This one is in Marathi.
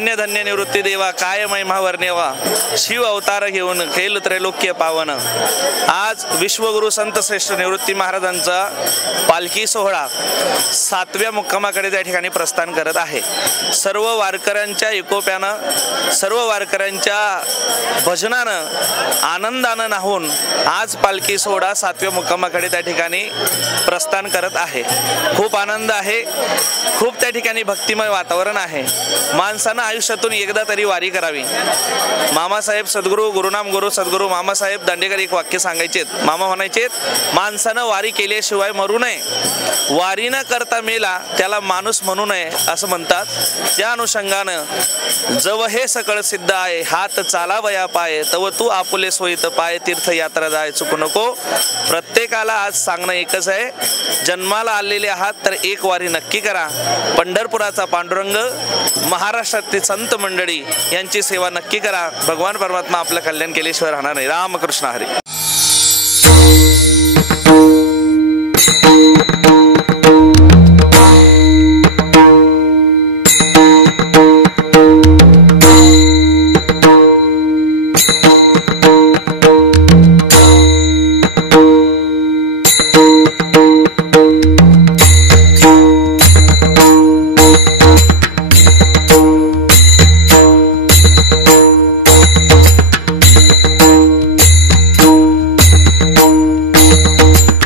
धन्य धन्य निवृत्ती देवा काय महिमा वर्णेवा शिव अवतार घेऊन केल त्रैलोक्य पावन। आज विश्वगुरु संत श्रेष्ठ निवृत्ती महाराजांचा पालखी सोहळा 7व्या मुक्कामाकडे त्या ठिकाणी प्रस्थान करत आहे। सर्व वारकऱ्यांच्या एकोप्यानं सर्व वारकऱ्यांच्या भजनानं आनंदानं नाहून आज पालखी सोहळा 7व्या मुक्कामाकडे त्या ठिकाणी प्रस्थान करत आहे। खूप आनंद आहे, खूप त्या ठिकाणी भक्तिमय वातावरण आहे। माणसानं आयुष्यातून एकदा तरी वारी करावी। मामासाहेब सद्गुरू गुरुनाम गुरु सद्गुरू मामासाहेब दांडेकर एक वाक्य सांगायचेत, मामा म्हणायचेत माणसानं वारी केल्याशिवाय मरू नये, वारी न करता मेला त्याला माणूस म्हणू नये असं म्हणतात। त्या अनुषंगानं जव हे सकळ सिद्ध आहे हात चालावया पाय तव तू आपुले सोयीत पाय तीर्थयात्रा जाय चुकू नको। प्रत्येकाला आज सांगणं एकच आहे, जन्माला आलेले आहात तर एक वारी नक्की करा। पंढरपुराचा पांडुरंग महाराष्ट्रातील संत मंडळी यांची सेवा नक्की करा। भगवान परमात्मा आपलं कल्याण केल्याशिवाय राहणार नाही। रामकृष्ण हरी।